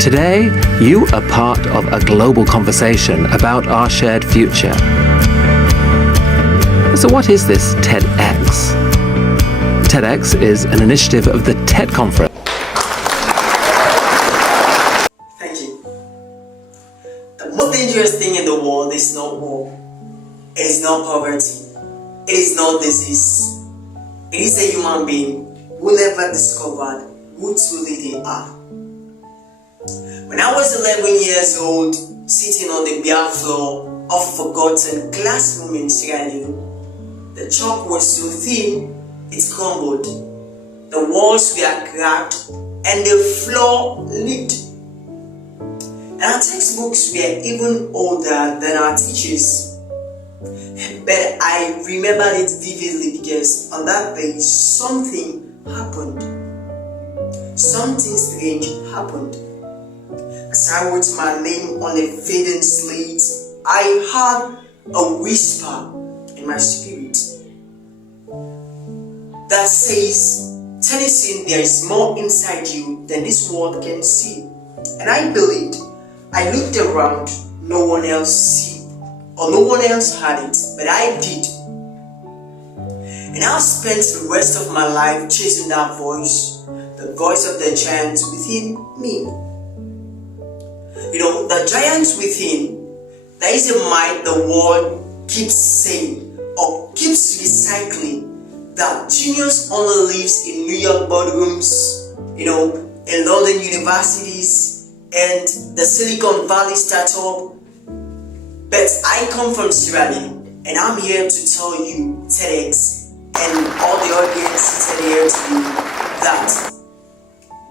Today, you are part of a global conversation about our shared future. So what is this TEDx? TEDx is an initiative of the TED Conference. Thank you. The most dangerous thing in the world is not war. It is not poverty. It is not disease. It is a human being who never discovered who truly they are. When I was 11 years old, sitting on the bare floor of a forgotten classroom in Sierra Leone, the chalk was so thin, it crumbled. The walls were cracked and the floor leaked. And our textbooks were even older than our teachers. But I remember it vividly because on that page, something happened. Something strange happened. As I wrote my name on a fading slate, I heard a whisper in my spirit that says, Tennyson, there is more inside you than this world can see. And I believed. I looked around, no one else see, or no one else had it, but I did. And I've spent the rest of my life chasing that voice, the voice of the giant within me. You know, the giant within, there is a mind the world keeps saying or keeps recycling that genius only lives in New York boardrooms, in London universities and the Silicon Valley startup. But I come from Sierra Leone and I'm here to tell you, TEDx, and all the audience seated here today, that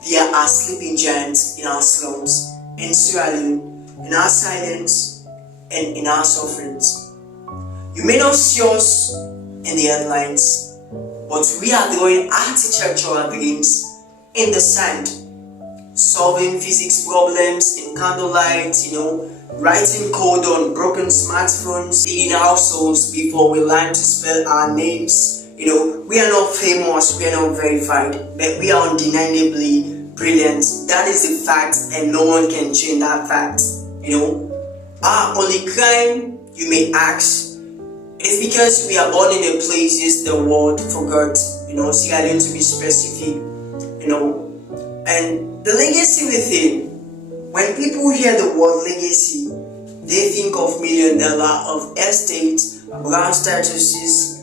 there are sleeping giants in our slums, in Sierra Leone, in our silence, and in our sufferings. You may not see us in the headlines, but we are drawing architectural dreams in the sand, solving physics problems in candlelight, writing code on broken smartphones, in households before we learn to spell our names. We are not famous, we are not verified, but we are undeniably brilliant. That is a fact, and no one can change that fact. Our only crime, you may ask, is because we are born in a places the world forgot. Sierra Leone to be specific. And the legacy within. When people hear the word legacy, they think of $1 million of estate, brown statuses.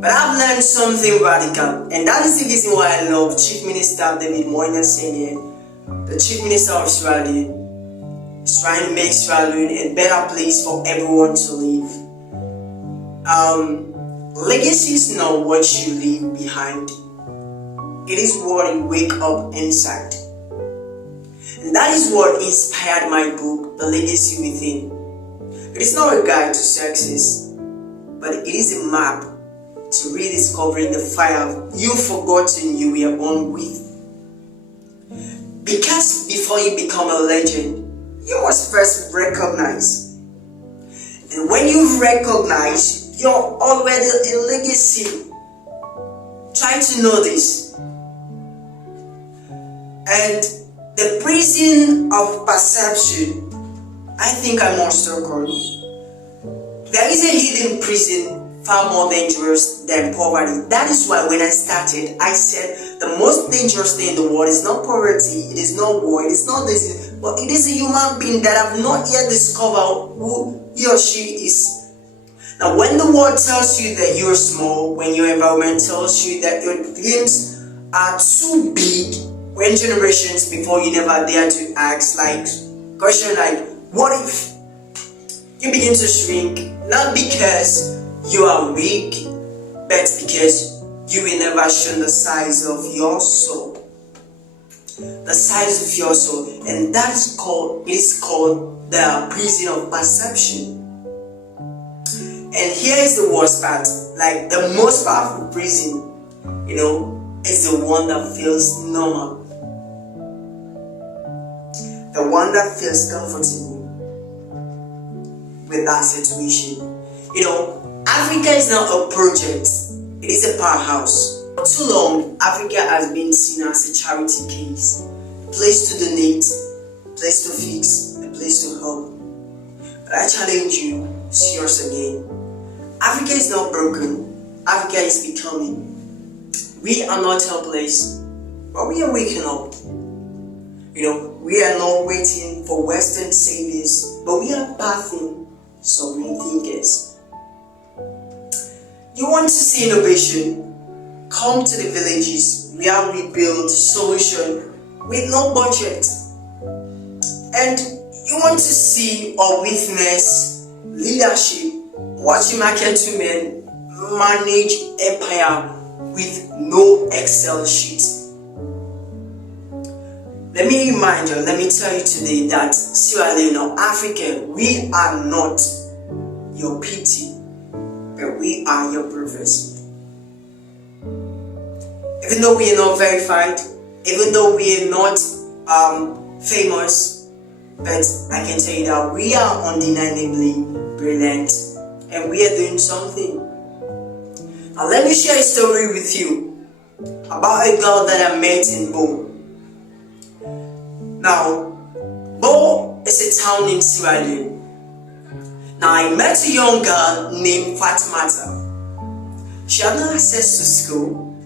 But I've learned something radical, and that is the reason why I love Chief Minister David Moinina Sengeh, the Chief Minister of Sierra Leone, is trying to make Sierra Leone a better place for everyone to live. Legacy is not what you leave behind. It is what you wake up inside. And that is what inspired my book, The Legacy Within. It is not a guide to success, but it is a map to rediscovering the fire you've forgotten you were born with. Because before you become a legend, you must first recognize. And when you recognize, you're already a legacy. Try to know this. And the prison of perception, I think I must circle. There is a hidden prison far more dangerous than poverty. That is why when I started, I said the most dangerous thing in the world is not poverty, it is not war, it is not this, but it is a human being that have not yet discovered who he or she is. Now, when the world tells you that you're small, when your environment tells you that your dreams are too big, when generations before you never dare to ask, question like, what if? You begin to shrink, not because you are weak, but because you will never show the size of your soul. The size of your soul. And that is called the prison of perception. And here is the worst part. The most powerful prison, is the one that feels normal. The one that feels comfortable with that situation. Africa is not a project, it is a powerhouse. For too long, Africa has been seen as a charity case, place to donate, place to fix, a place to help. But I challenge you, serious again. Africa is not broken. Africa is becoming. We are not helpless, but we are waking up. We are not waiting for Western saviors, but we are pathing sovereign thinkers. You want to see innovation? Come to the villages where we build solutions with no budget. And you want to see or witness leadership? Watch market women manage empire with no Excel sheet. Let me remind you, let me tell you today that Sierra Leone or Africa, we are not your pity, but we are your prophecy. Even though we are not verified, even though we are not famous, but I can tell you that we are undeniably brilliant and we are doing something. Now let me share a story with you about a girl that I met in Bo. Now, Bo is a town in Sierra Leone. Now I met a young girl named Fatimata. She had no access to school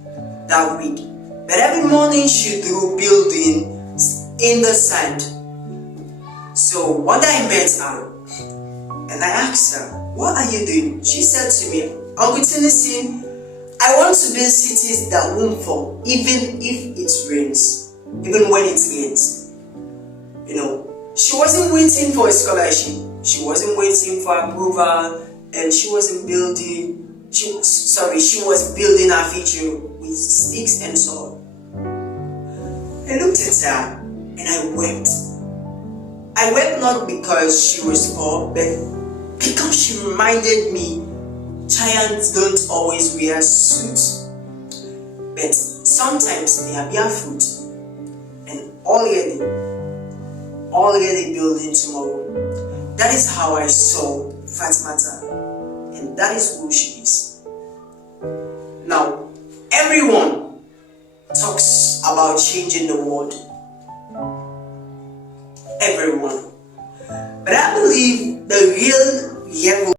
that week, but every morning she drew buildings in the sand. So one day I met her and I asked her, "What are you doing?" She said to me, "Uncle Tennyson, I want to build cities that won't fall, even if it rains, even when it rains." She wasn't waiting for a scholarship. She wasn't waiting for approval, and she wasn't building. She was building her future with sticks and sword. I looked at her and I wept. I wept not because she was poor, but because she reminded me giants don't always wear suits, but sometimes they are barefoot and already building tomorrow. That is how I saw Fatimata, and that is who she is. Now, everyone talks about changing the world. Everyone. But I believe the real